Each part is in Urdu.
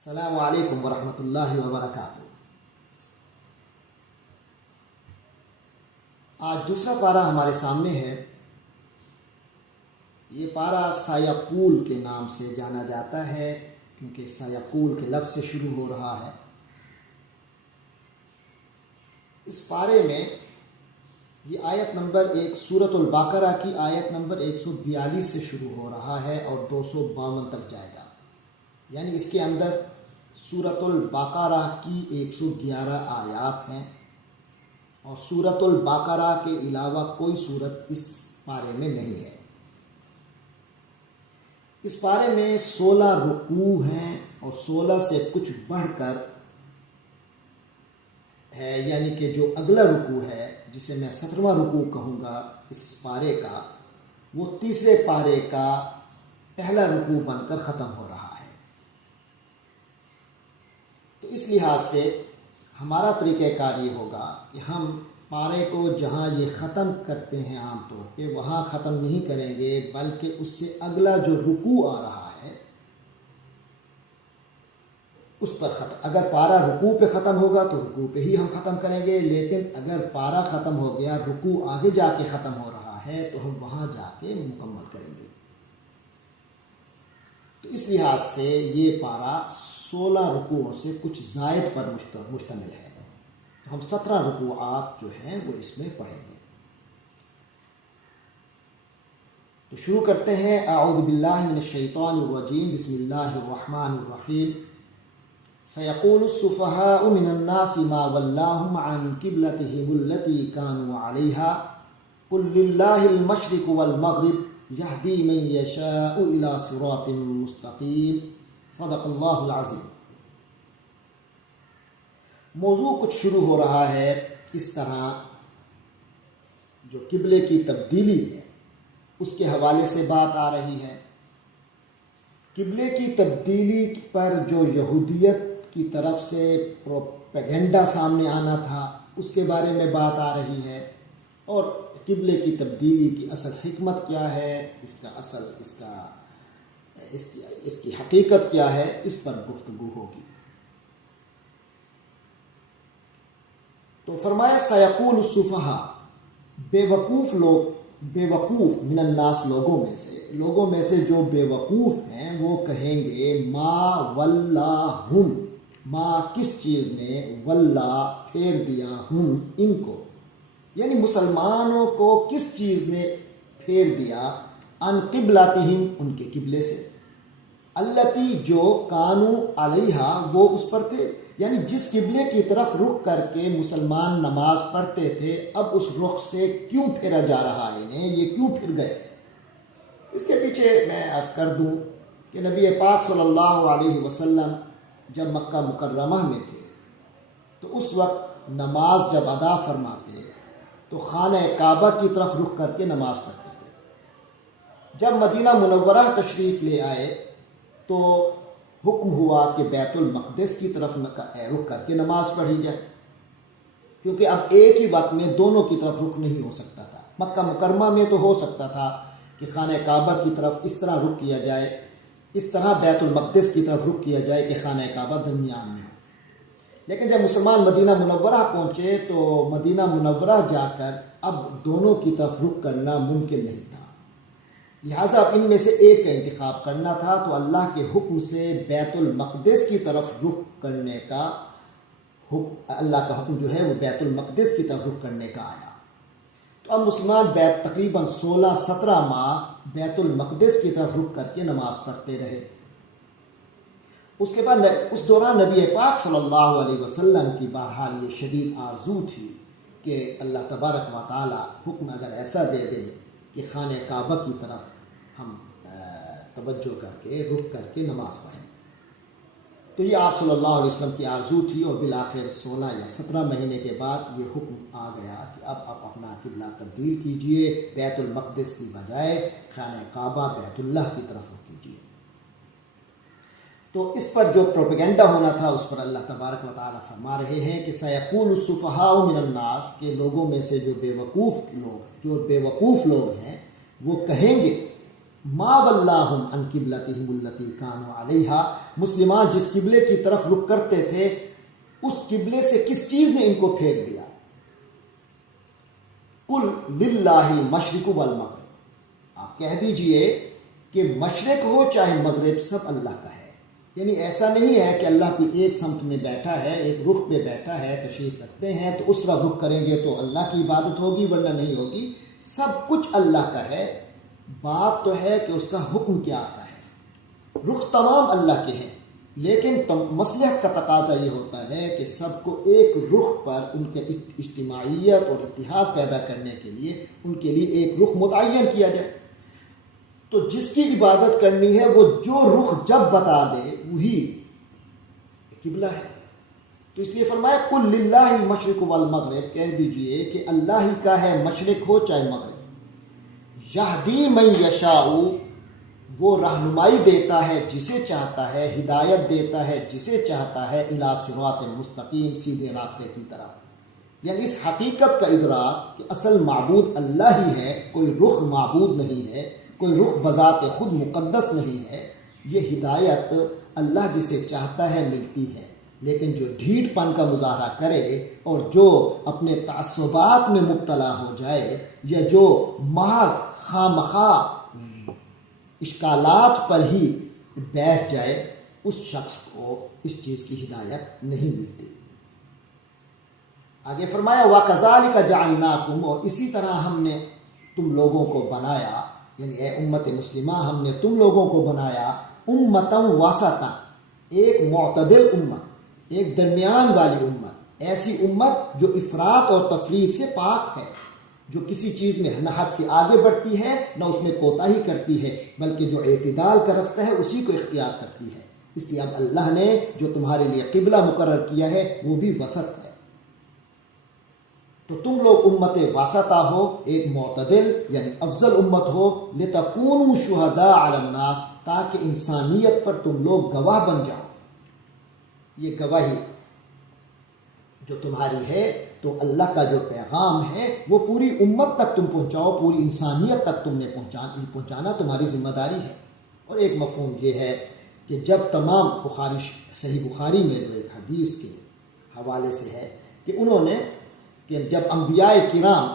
السلام علیکم ورحمۃ اللہ وبرکاتہ۔ آج دوسرا پارہ ہمارے سامنے ہے۔ یہ پارہ سایقول کے نام سے جانا جاتا ہے کیونکہ سایقول کے لفظ سے شروع ہو رہا ہے۔ اس پارے میں یہ آیت نمبر سورۃ البقرہ کی آیت نمبر 142 سے شروع ہو رہا ہے اور 252 تک جائے گا، یعنی اس کے اندر سورۃ البقرہ کی 111 آیات ہیں اور سورۃ البقرہ کے علاوہ کوئی سورت اس پارے میں نہیں ہے۔ اس پارے میں 16 رکوع ہیں اور 16 سے کچھ بڑھ کر ہے، یعنی کہ جو اگلا رکوع ہے جسے میں 17واں رکوع کہوں گا اس پارے کا، وہ تیسرے پارے کا پہلا رکوع بن کر ختم ہو رہا ہے۔ تو اس لحاظ سے ہمارا طریقہ کار یہ ہوگا کہ ہم پارے کو جہاں یہ ختم کرتے ہیں عام طور پہ وہاں ختم نہیں کریں گے، بلکہ اس سے اگلا جو رکوع آ رہا ہے اس پر ختم۔ اگر پارہ رکوع پہ ختم ہوگا تو رکوع پہ ہی ہم ختم کریں گے، لیکن اگر پارہ ختم ہو گیا، رکوع آگے جا کے ختم ہو رہا ہے تو ہم وہاں جا کے مکمل کریں گے۔ تو اس لحاظ سے یہ پارہ 16 رکوعوں سے کچھ زائد پر مشتمل ہے۔ ہم 17 رکوعات جو ہیں وہ اس میں پڑھیں گے۔ تو شروع کرتے ہیں۔ اعوذ باللہ من الشیطان الرجیم، بسم اللہ الرحمن الرحیم۔ سیقول السفہاء من الناس ما ولاہم عن قبلتہم التی کانوا علیہا قل للہ المشرق والمغرب یہدی من یشاء الی صراط مستقیم۔ صدق اللہ العظیم۔ موضوع کچھ شروع ہو رہا ہے اس طرح، جو قبلے کی تبدیلی ہے اس کے حوالے سے بات آ رہی ہے۔ قبلے کی تبدیلی پر جو یہودیت کی طرف سے پروپیگنڈا سامنے آنا تھا اس کے بارے میں بات آ رہی ہے، اور قبلے کی تبدیلی کی اصل حکمت کیا ہے، اس کی حقیقت کیا ہے، اس پر گفتگو ہوگی۔ تو فرمایا سیقول السفہاء، بے وقوف من الناس، لوگوں میں سے جو بے وقوف ہیں وہ کہیں گے ما ولاہم، ما کس چیز نے، ولا پھیر دیا، ہم ان کو، یعنی مسلمانوں کو کس چیز نے پھیر دیا، ان قبلاتہم ان کے قبلے سے، التی جو کانو علیہا وہ اس پر تھے، یعنی جس قبلے کی طرف رخ کر کے مسلمان نماز پڑھتے تھے اب اس رخ سے کیوں پھیرا جا رہا ہے انہیں، یہ کیوں پھر گئے۔ اس کے پیچھے میں عرض کر دوں کہ نبی پاک صلی اللہ علیہ وسلم جب مکہ مکرمہ میں تھے تو اس وقت نماز جب ادا فرماتے تو خانہ کعبہ کی طرف رخ کر کے نماز پڑھتے تھے۔ جب مدینہ منورہ تشریف لے آئے تو حکم ہوا کہ بیت المقدس کی طرف رخ کر کے نماز پڑھی جائے، کیونکہ اب ایک ہی وقت میں دونوں کی طرف رخ نہیں ہو سکتا تھا۔ مکہ مکرمہ میں تو ہو سکتا تھا کہ خانہ کعبہ کی طرف اس طرح رخ کیا جائے، اس طرح بیت المقدس کی طرف رخ کیا جائے کہ خانہ کعبہ درمیان میں ہو، لیکن جب مسلمان مدینہ منورہ پہنچے تو مدینہ منورہ جا کر اب دونوں کی طرف رخ کرنا ممکن نہیں تھا، لہٰذا ان میں سے ایک کا انتخاب کرنا تھا، تو اللہ کے حکم سے بیت المقدس کی طرف رخ کرنے کا اللہ کا حکم جو ہے وہ بیت المقدس کی طرف رخ کرنے کا آیا۔ تو اب مسلمان تقریباً 16-17 ماہ بیت المقدس کی طرف رخ کر کے نماز پڑھتے رہے۔ اس کے بعد اس دوران نبی پاک صلی اللہ علیہ وسلم کی بہرحال یہ شدید آرزو تھی کہ اللہ تبارک و تعالی حکم اگر ایسا دے دے کہ خانہ کعبہ کی طرف ہم توجہ کر کے رخ کر کے نماز پڑھیں، تو یہ آپ صلی اللہ علیہ وسلم کی آرزو تھی، اور بالآخر 16 یا 17 مہینے کے بعد یہ حکم آ گیا کہ اب آپ اپنا قبلہ تبدیل کیجئے، بیت المقدس کی بجائے خانہ کعبہ بیت اللہ کی طرف رخ کیجئے۔ تو اس پر جو پروپیگنڈا ہونا تھا اس پر اللہ تبارک و تعالی فرما رہے ہیں کہ سیقول السفہاء من الناس، کے لوگوں میں سے جو بے وقوف لوگ ہیں وہ کہیں گے ما ولاہم عن قبلتہم التی کانوا علیہا، مسلمان جس قبلے کی طرف رخ کرتے تھے اس قبلے سے کس چیز نے ان کو پھیر دیا؟ قل للہ المشرق والمغرب، آپ کہہ دیجئے کہ مشرق ہو چاہے مغرب سب اللہ کا ہے۔ یعنی ایسا نہیں ہے کہ اللہ کوئی ایک سمت میں بیٹھا ہے، ایک رخ پہ بیٹھا ہے، تشریف رکھتے ہیں تو اس طرح رخ کریں گے تو اللہ کی عبادت ہوگی ورنہ نہیں ہوگی۔ سب کچھ اللہ کا ہے، بات تو ہے کہ اس کا حکم کیا آتا ہے۔ رخ تمام اللہ کے ہیں، لیکن مصلحت کا تقاضا یہ ہوتا ہے کہ سب کو ایک رخ پر ان کے اجتماعیت اور اتحاد پیدا کرنے کے لیے ان کے لیے ایک رخ متعین کیا جائے۔ تو جس کی عبادت کرنی ہے وہ جو رخ جب بتا دے وہی قبلہ ہے۔ تو اس لیے فرمایا قل للہ المشرق والمغرب، کہہ دیجئے کہ اللہ ہی کا ہے، مشرق ہو چاہے مغرب۔ یہدی من یشاء، وہ رہنمائی دیتا ہے جسے چاہتا ہے، ہدایت دیتا ہے جسے چاہتا ہے، الی صراط مستقیم، سیدھے راستے کی طرف۔ یعنی اس حقیقت کا ادراک کہ اصل معبود اللہ ہی ہے، کوئی رخ معبود نہیں ہے، کوئی رخ بذات خود مقدس نہیں ہے، یہ ہدایت اللہ جسے چاہتا ہے ملتی ہے۔ لیکن جو ڈھیٹ پن کا مظاہرہ کرے اور جو اپنے تعصبات میں مبتلا ہو جائے یا جو محض خواہ اشکالات پر ہی بیٹھ جائے، اس شخص کو اس چیز کی ہدایت نہیں ملتی۔ آگے فرمایا وَكَذَلِكَ جَعَلْنَاكُمْ، اور اسی طرح ہم نے تم لوگوں کو بنایا، یعنی اے امت مسلمہ ہم نے تم لوگوں کو بنایا امتاً وسطاً، ایک معتدل امت، ایک درمیان والی امت، ایسی امت جو افراط اور تفریط سے پاک ہے، جو کسی چیز میں نہ حد سے آگے بڑھتی ہے نہ اس میں کوتاہی کرتی ہے، بلکہ جو اعتدال کا رستہ ہے اسی کو اختیار کرتی ہے۔ اس لیے اب اللہ نے جو تمہارے لیے قبلہ مقرر کیا ہے وہ بھی وسط ہے۔ تو تم لوگ امت واسطہ ہو، ایک معتدل یعنی افضل امت ہو، لِتَكُونُوا شُهَدَاءَ عَلَى النَّاسِ، تاکہ انسانیت پر تم لوگ گواہ بن جاؤ۔ یہ گواہی جو تمہاری ہے تو اللہ کا جو پیغام ہے وہ پوری امت تک تم پہنچاؤ، پوری انسانیت تک تم نے پہنچانا تمہاری ذمہ داری ہے۔ اور ایک مفہوم یہ ہے کہ جب تمام صحیح بخاری میں جو ایک حدیث کے حوالے سے ہے کہ انہوں نے کہ جب انبیاء کرام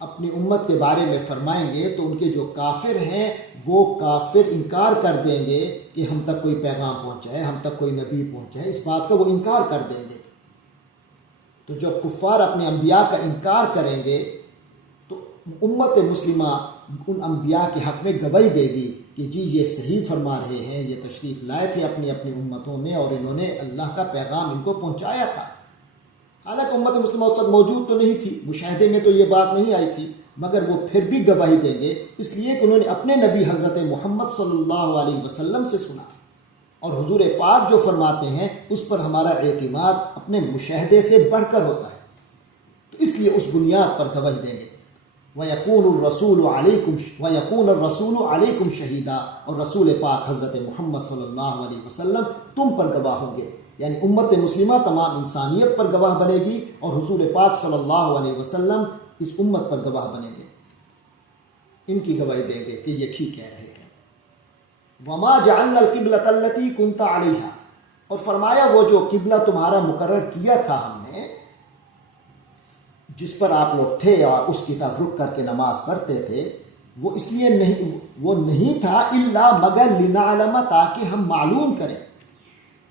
اپنی امت کے بارے میں فرمائیں گے تو ان کے جو کافر ہیں وہ کافر انکار کر دیں گے کہ ہم تک کوئی پیغام پہنچا ہے، ہم تک کوئی نبی پہنچا ہے، اس بات کا وہ انکار کر دیں گے۔ تو جب کفار اپنے انبیاء کا انکار کریں گے تو امت مسلمہ ان انبیاء کے حق میں گواہی دے گی کہ جی یہ صحیح فرما رہے ہیں، یہ تشریف لائے تھے اپنی اپنی امتوں میں اور انہوں نے اللہ کا پیغام ان کو پہنچایا تھا۔ حالانکہ امت مسلمہ اس وقت موجود تو نہیں تھی، مشاہدے میں تو یہ بات نہیں آئی تھی، مگر وہ پھر بھی گواہی دیں گے اس لیے کہ انہوں نے اپنے نبی حضرت محمد صلی اللہ علیہ وسلم سے سنا، اور حضور پاک جو فرماتے ہیں اس پر ہمارا اعتماد اپنے مشاہدے سے بڑھ کر ہوتا ہے، تو اس لیے اس بنیاد پر گواہی دیں گے۔ وَيَكُونُ الرَّسُولُ عَلَيْكُمْ شَهِيدًا، اور رسول پاک حضرت محمد صلی اللہ علیہ وسلم تم پر گواہ ہوں گے، یعنی امت مسلمہ تمام انسانیت پر گواہ بنے گی اور حضور پاک صلی اللہ علیہ وسلم اس امت پر گواہ بنیں گے، ان کی گواہی دیں گے کہ یہ ٹھیک کہہ رہے ہیں۔ وَمَا جَعَلْنَا الْقِبْلَةَ الَّتِي كُنْتَ عَلَيْهَا، اور فرمایا وہ جو قبلہ تمہارا مقرر کیا تھا ہم نے، جس پر آپ لوگ تھے اور اس کی طرف رک کر کے نماز پڑھتے تھے، وہ اس لیے نہیں تھا الا مگر لنعلم، تاکہ ہم معلوم کریں،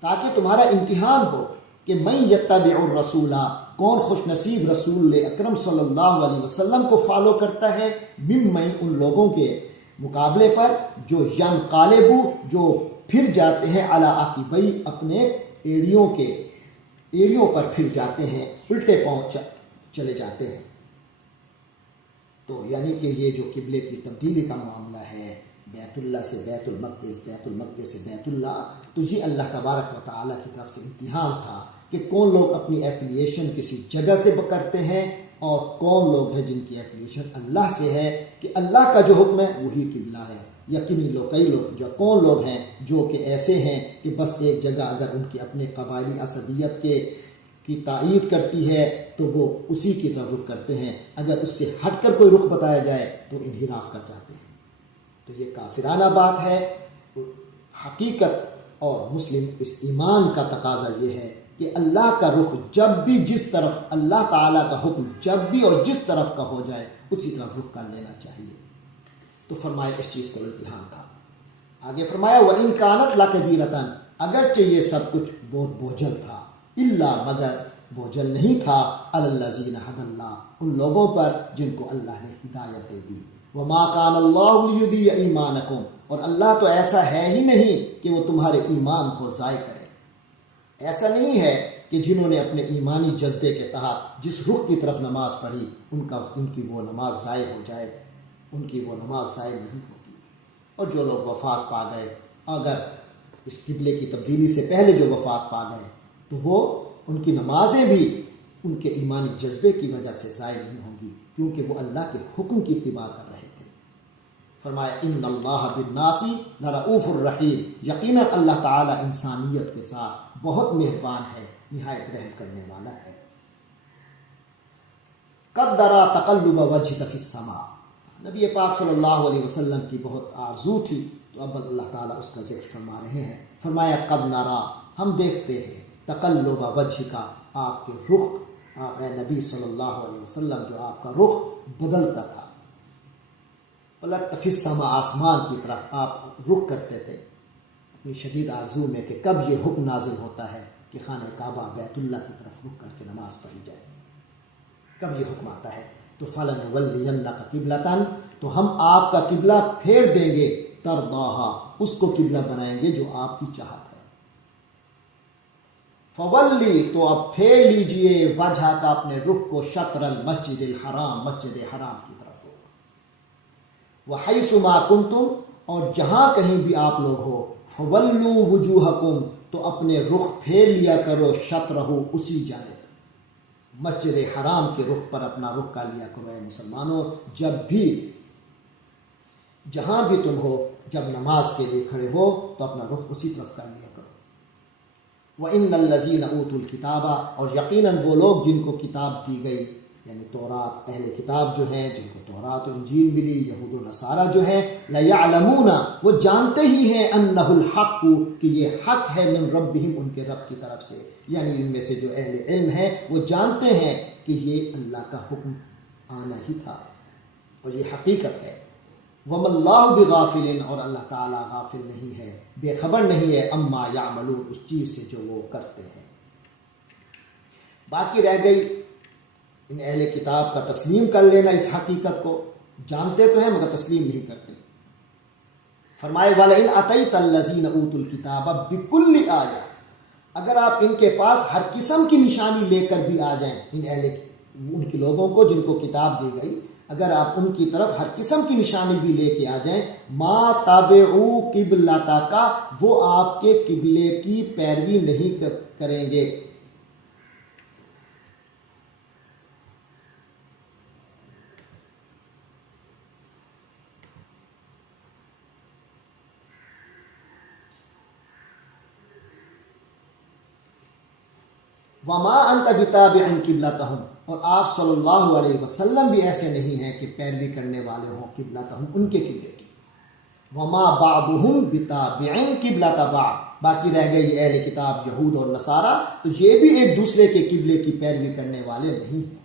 تاکہ تمہارا امتحان ہو کہ من یتبع الرسول، کون خوش نصیب رسول اکرم صلی اللہ علیہ وسلم کو فالو کرتا ہے، ممن، ان لوگوں کے مقابلے پر جو ینقلبوا، جو پھر جاتے ہیں علی عقبیہ، اپنے ایڑیوں پر پھر جاتے ہیں، الٹے پاؤں چلے جاتے ہیں۔ تو یعنی کہ یہ جو قبلے کی تبدیلی کا معاملہ ہے، بیت اللہ سے بیت المقدس، بیت المقدس سے بیت اللہ، تو یہ اللہ تبارک و تعالیٰ کی طرف سے امتحان تھا کہ کون لوگ اپنی ایفیلیشن کسی جگہ سے کرتے ہیں اور کون لوگ ہیں جن کی ایفیلیشن اللہ سے ہے کہ اللہ کا جو حکم ہے وہی قبلہ ہے۔ یقینی کئی لوگ کون لوگ ہیں جو کہ ایسے ہیں کہ بس ایک جگہ اگر ان کی اپنے قبائلی عصبیت کی تائید کرتی ہے تو وہ اسی کی طرف رخ کرتے ہیں، اگر اس سے ہٹ کر کوئی رخ بتایا جائے تو انحراف کر جاتے ہیں۔ تو یہ کافرانہ بات ہے. حقیقت اور مسلم اس ایمان کا تقاضا یہ ہے کہ اللہ کا رخ جب بھی جس طرف اللہ تعالیٰ کا حکم جب بھی اور جس طرف کا ہو جائے اسی طرف رخ کر لینا چاہیے. تو فرمایا اس چیز کا امتحان تھا. آگے فرمایا وَإِن كَانَتْ لَكَبِيرَةً، اگرچہ یہ سب کچھ بہت بوجھل تھا، الا مگر بوجھل نہیں تھا عَلَى الَّذِينَ هَدَى اللَّهُ، ان لوگوں پر جن کو اللہ نے ہدایت دے دی. وَمَا كَانَ اللَّهُ لِيُضِيعَ إِيمَانَكُمْ، اور اللہ تو ایسا ہے ہی نہیں کہ وہ تمہارے ایمان کو ضائع کرے. ایسا نہیں ہے کہ جنہوں نے اپنے ایمانی جذبے کے تحت جس رخ کی طرف نماز پڑھی ان کی وہ نماز ضائع ہو جائے. ان کی وہ نماز ضائع نہیں ہوگی. اور جو لوگ وفات پا گئے اگر اس قبلے کی تبدیلی سے پہلے جو وفات پا گئے تو وہ ان کی نمازیں بھی ان کے ایمانی جذبے کی وجہ سے ضائع نہیں ہوں گی، کیونکہ وہ اللہ کے حکم کی اتباع کر رہے تھے. فرمایا ان اللہ بالناس لرؤوف الرحیم، یقیناً اللہ تعالی انسانیت کے ساتھ بہت مہربان ہے، نہایت رحم کرنے والا ہے. قد درا تقلب وجهك في السماء، نبی پاک صلی اللہ علیہ وسلم کی بہت آرزو تھی، تو اب اللہ تعالیٰ اس کا ذکر فرما رہے ہیں. فرمایا قد نرا، ہم دیکھتے ہیں، تقلب وجهك، آپ کے رخ، آپ اے نبی صلی اللہ علیہ وسلم جو آپ کا رخ بدلتا تھا، پلٹ فی السماء، آسمان کی طرف آپ رخ کرتے تھے اپنی شدید آرزو میں کہ کب یہ حکم نازل ہوتا ہے کہ خانہ کعبہ بیت اللہ کی طرف رخ کر کے نماز پڑھی جائے، کب یہ حکم آتا ہے. تو فَلَنُوَلِّيَنَّكَ قِبْلَةً، تو ہم آپ کا قبلہ پھیر دیں گے، ترضاها، اس کو قبلہ بنائیں گے جو آپ کی چاہت ہے. فَوَلِّ، تو اب پھیر لیجئے، وجہ کا اپنے رخ کو، شطر المسجد الحرام، مسجد حرام کی طرف رخ. وَحَيْثُ مَا كُنْتُمْ، اور جہاں کہیں بھی آپ لوگ ہو، فَوَلُّوا وُجُوهَكُمْ، تو اپنے رخ پھیر لیا کرو، شطرہ، اسی جانب، مسجد حرام کے رخ پر اپنا رخ کا لیا کرو. اے مسلمانوں، جب بھی جہاں بھی تم ہو، جب نماز کے لیے کھڑے ہو تو اپنا رخ اسی طرف کر لیا کرو. وَإِنَّ الَّذِينَ أُوتُوا الْكِتَابَ، اور یقیناً وہ لوگ جن کو کتاب دی گئی، یعنی تورات، اہل کتاب جو ہیں جن کو تورات و انجیل ملی، یہود و نصارہ جو ہیں، لَيَعْلَمُونَ، وہ جانتے ہی ہیں، أَنَّهُ الْحَقُّ، کہ یہ حق ہے، من ربہم، ان کے رب کی طرف سے. یعنی ان میں سے جو اہل علم ہیں وہ جانتے ہیں کہ یہ اللہ کا حکم آنا ہی تھا اور یہ حقیقت ہے. وَمَا اللَّهُ بِغَافِلٍ، اور اللہ تعالیٰ غافل نہیں ہے، بے خبر نہیں ہے، اما یعملون، اس چیز سے جو وہ کرتے ہیں. باقی رہ گئی ان اہل کتاب کا تسلیم کر لینا، اس حقیقت کو جانتے تو ہیں مگر تسلیم نہیں کرتے. فرمائے وَلَئِنْ أَتَيْتَ الَّذِينَ أُوتُوا الْكِتَابَ بِكُلِّ آیَةٍ، اگر آپ ان کے پاس ہر قسم کی نشانی لے کر بھی آ جائیں، ان کے لوگوں کو جن کو کتاب دی گئی، اگر آپ ان کی طرف ہر قسم کی نشانی بھی لے کے آ جائیں، ما تابعوا قبلتک، وہ آپ کے قبلے کی پیروی نہیں کریں گے. وما انت بتابع قبلتہم، اور آپ صلی اللہ علیہ وسلم بھی ایسے نہیں ہیں کہ پیروی کرنے والے ہوں قبلتہم، ان کے قبلے کی. وما بعضهم بتابع قبلۃ بعض، باقی رہ گئی اہل کتاب یہود اور نصارہ، تو یہ بھی ایک دوسرے کے قبلے کی پیروی کرنے والے نہیں ہیں،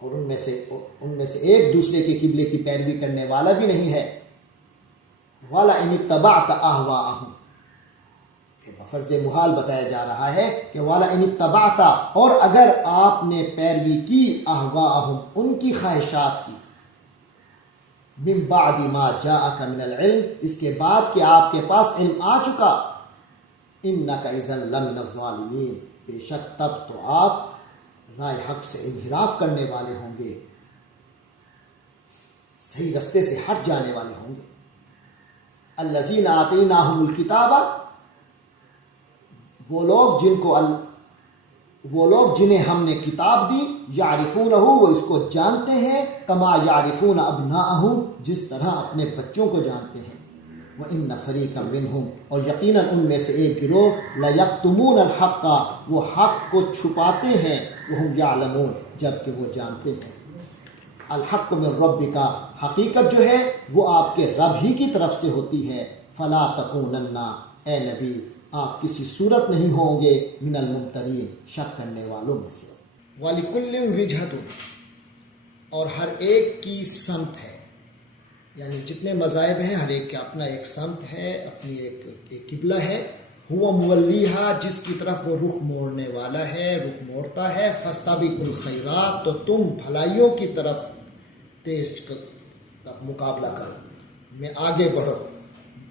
اور ان میں سے ایک دوسرے کے قبلے کی پیروی کرنے والا بھی نہیں ہے. وَلَئِنِ اتَّبَعْتَ أَهْوَاءَهُمْ، فرض محال بتایا جا رہا ہے کہ وَلَئِنِ اتَّبَعْتَ، اور اگر آپ نے پیروی کی، أَهْوَاءَهُمْ، ان کی خواہشات کی، من بعد ما جاءك من العلم، اس کے بعد کہ آپ کے پاس علم آ چکا، إِنَّكَ إِذًا لَمِنَ الظَّالِمِينَ، بے شک تب تو آپ رائے حق سے انحراف کرنے والے ہوں گے، صحیح رستے سے ہٹ جانے والے ہوں گے. الذین آتیناہم الکتاب، وہ لوگ جنہیں ہم نے کتاب دی، یعرفونہ، وہ اس کو جانتے ہیں، کما یعرفون ابناءہم، جس طرح اپنے بچوں کو جانتے ہیں. وَإِنَّ فَرِيقًا مِّنْهُمْ، اور یقیناً ان میں سے ایک گروہ، لَيَكْتُمُونَ الْحَقَّ، وہ حق کو چھپاتے ہیں، وَهُمْ يَعْلَمُونَ، جبکہ وہ جانتے ہیں. الحق من ربک، حقیقت جو ہے وہ آپ کے رب ہی کی طرف سے ہوتی ہے، فلا تکونن، اے نبی آپ کسی صورت نہیں ہوں گے من الممترین، شک کرنے والوں میں سے۔ وَلِكُلٍّ وِجْهَةٌ، اور ہر ایک کی سمت ہے، یعنی جتنے مذاہب ہیں ہر ایک کا اپنا ایک سمت ہے، اپنی ایک قبلہ ہے، ہوا مولیہا، جس کی طرف وہ رخ موڑنے والا ہے، رخ موڑتا ہے، فاستبقوا الخیرات، تو تم بھلائیوں کی طرف تیز مقابلہ کرو، میں آگے بڑھو،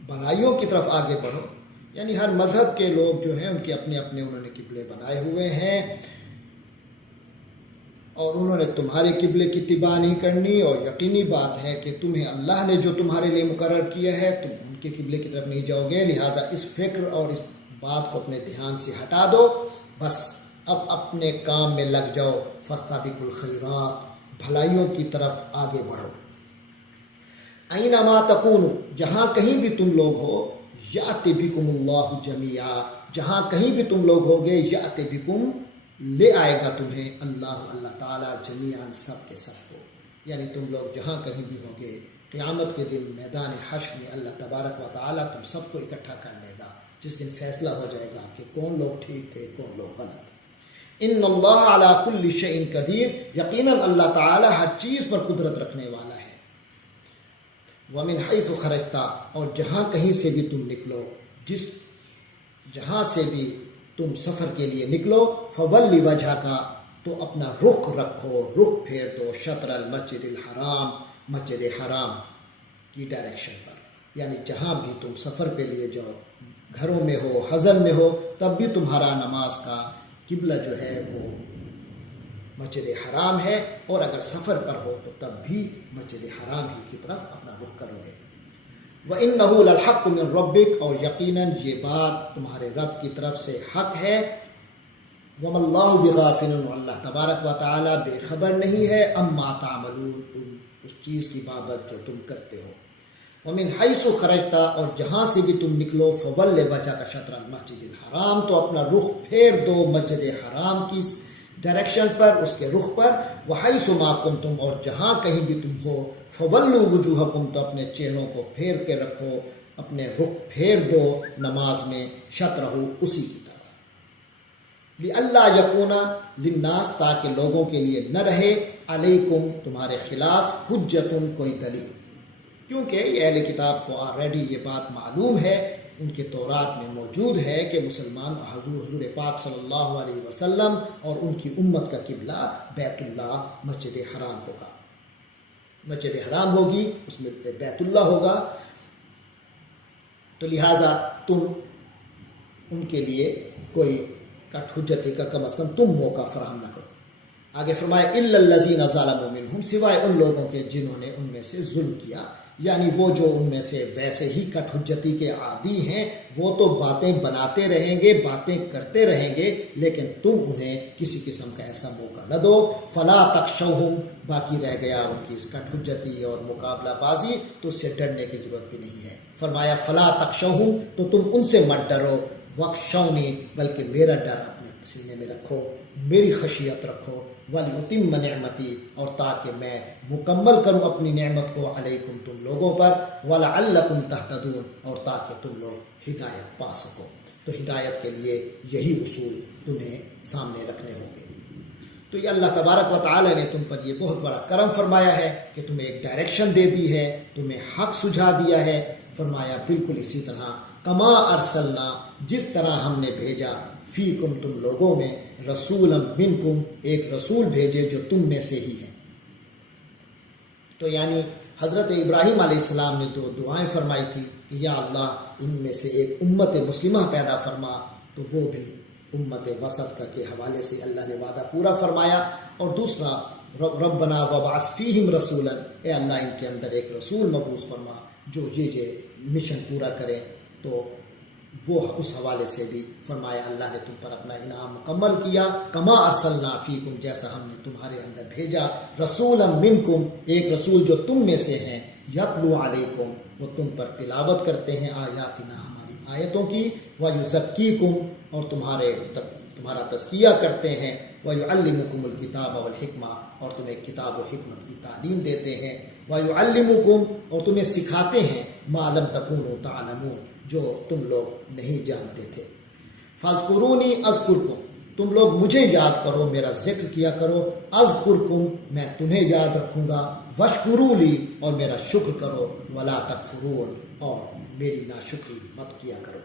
بھلائیوں کی طرف آگے بڑھو۔ یعنی ہر مذہب کے لوگ جو ہیں ان کے اپنے اپنے انہوں نے قبلے بنائے ہوئے ہیں، اور انہوں نے تمہارے قبلے کی اتباع نہیں کرنی، اور یقینی بات ہے کہ تمہیں اللہ نے جو تمہارے لیے مقرر کیا ہے تم ان کے قبلے کی طرف نہیں جاؤ گے، لہٰذا اس فکر اور اس بات کو اپنے دھیان سے ہٹا دو، بس اب اپنے کام میں لگ جاؤ، فاستبقوا الخیرات، بھلائیوں کی طرف آگے بڑھو۔ اینما تکونوا، جہاں کہیں بھی تم لوگ ہو، یأتی بکم اللہ جمیعا، جہاں کہیں بھی تم لوگ ہوگے، یأتی بکم، لے آئے گا تمہیں اللہ تعالیٰ جمیعاً، سب کے سب کو، یعنی تم لوگ جہاں کہیں بھی ہوگے قیامت کے دن میدان حشر میں اللہ تبارک و تعالیٰ تم سب کو اکٹھا کر لے گا، جس دن فیصلہ ہو جائے گا کہ کون لوگ ٹھیک تھے کون لوگ غلط۔ ان اللہ علی کل شیء قدیر، یقیناً اللہ تعالیٰ ہر چیز پر قدرت رکھنے والا ہے۔ ومن حیث خرجتا، اور جہاں کہیں سے بھی تم نکلو، جہاں سے بھی تم سفر کے لیے نکلو، فولی وجہ کا، تو اپنا رخ رکھو، رخ پھیر دو، شطر المسجد الحرام، مسجد حرام کی ڈائریکشن پر، یعنی جہاں بھی تم سفر پہ لیے جاؤ، گھروں میں ہو، حضر میں ہو، تب بھی تمہارا نماز کا قبلہ جو ہے وہ مسجد حرام ہے، اور اگر سفر پر ہو تو تب بھی مسجد حرام ہی کی طرف اپنا رخ کرو گے۔ وَإِنَّهُ لَلْحَقُّ مِن رَبِّكَ، اور یقیناً یہ بات تمہارے رب کی طرف سے حق ہے۔ وَمَا اللَّهُ بِغَافِلٍ، اللہ تبارک و تعالیٰ بے خبر نہیں ہے، اما تعملون، اس چیز کی بابت جو تم کرتے ہو۔ وَمِنْ حَيْثُ خَرَجْتَ، اور جہاں سے بھی تم نکلو، فَوَلِّ وَجْهَكَ شَطْرَ الْمَسْجِدِ الْحَرَامِ، تو اپنا رخ پھیر دو مسجد حرام کی ڈائریکشن پر، اس کے رخ پر۔ وَحَيْثُ مَا كُنْتُمْ، اور جہاں کہیں بھی تم ہو، فَوَلُّوا وُجُوهَكُمْ، تو اپنے چہروں کو پھیر کے رکھو، اپنے رخ پھیر دو نماز میں، شطرہ، اسی کی طرف۔ لِأَلَّا يَكُونَ لِلنَّاسِ، تاکہ لوگوں کے لیے نہ رہے، علیکم، تمہارے خلاف، حجتن، کوئی دلیل، کیونکہ یہ اہل کتاب کو آلریڈی یہ بات معلوم ہے، ان کے تورات میں موجود ہے کہ مسلمان حضور پاک صلی اللہ علیہ وسلم اور ان کی امت کا قبلہ بیت اللہ، مسجد حرام ہوگا، مسجد حرام ہوگی، اس میں بیت اللہ ہوگا، تو لہٰذا تم ان کے لیے کوئی کٹ حجتی کا کم از کم تم موقع فراہم نہ کرو۔ آگے فرمایا الا الذین ظلموا منہم، سوائے ان لوگوں کے جنہوں نے ان میں سے ظلم کیا، یعنی وہ جو ان میں سے ویسے ہی کٹ حجتی کے عادی ہیں، وہ تو باتیں بناتے رہیں گے، باتیں کرتے رہیں گے، لیکن تم انہیں کسی قسم کا ایسا موقع نہ دو۔ فلا تخشوہم، باقی رہ گیا ان کی اس کٹ حجتی اور مقابلہ بازی، تو اس سے ڈرنے کی ضرورت بھی نہیں ہے۔ فرمایا فلا تخشوہم، تو تم ان سے مت ڈرو، وخشونی، بلکہ میرا ڈر اپنے سینے میں رکھو، میری خشیت رکھو، وَلِأُتِمَّ نِعْمَتِي، اور تاکہ میں مکمل کروں اپنی نعمت کو، علیکم، تم لوگوں پر، وَلَعَلَّكُمْ تَهْتَدُونَ، اور تاکہ تم لوگ ہدایت پا سکو۔ تو ہدایت کے لیے یہی اصول تمہیں سامنے رکھنے ہوں گے۔ تو یہ اللہ تبارک و تعالی نے تم پر یہ بہت بڑا کرم فرمایا ہے کہ تمہیں ایک ڈائریکشن دے دی ہے، تمہیں حق سجھا دیا ہے۔ فرمایا بالکل اسی طرح، کما ارسلنا، جس طرح ہم نے بھیجا، فیکم، تم لوگوں میں، رسولا منکم، ایک رسول بھیجے جو تم میں سے ہی ہے۔ تو یعنی حضرت ابراہیم علیہ السلام نے دو دعائیں فرمائی تھی کہ یا اللہ ان میں سے ایک امت مسلمہ پیدا فرما، تو وہ بھی امت وسط کا کے حوالے سے اللہ نے وعدہ پورا فرمایا۔ اور دوسرا، ربنا وابعث فیہم رسولا، اے اللہ ان کے اندر ایک رسول مبعوث فرما جو یہ مشن پورا کرے۔ تو وہ اس حوالے سے بھی فرمایا اللہ نے تم پر اپنا انعام مکمل کیا، کما ارسلنا فیکم، جیسا ہم نے تمہارے اندر بھیجا، رسولا منکم، ایک رسول جو تم میں سے ہیں، یتلو علیکم، وہ تم پر تلاوت کرتے ہیں آیاتنا، ہماری آیتوں کی، ویزکیکم، اور تمہارا تزکیہ کرتے ہیں، وَيُعَلِّمُكُمُ الْكِتَابَ وَالْحِکْمَةَ اور تمہیں کتاب و حکمت کی تعلیم دیتے ہیں، وَيُعَلِّمُكُمْ اور تمہیں سکھاتے ہیں مَا لَمْ تَكُونُوا تَعْلَمُونَ جو تم لوگ نہیں جانتے تھے۔ فَاذْكُرُونِي أَذْكُرْكُمْ تم لوگ مجھے یاد کرو، میرا ذکر کیا کرو، اذکرکم میں تمہیں یاد رکھوں گا، واشکروا لی اور میرا شکر کرو، ولا تکفرون اور میری ناشکری مت کیا کرو۔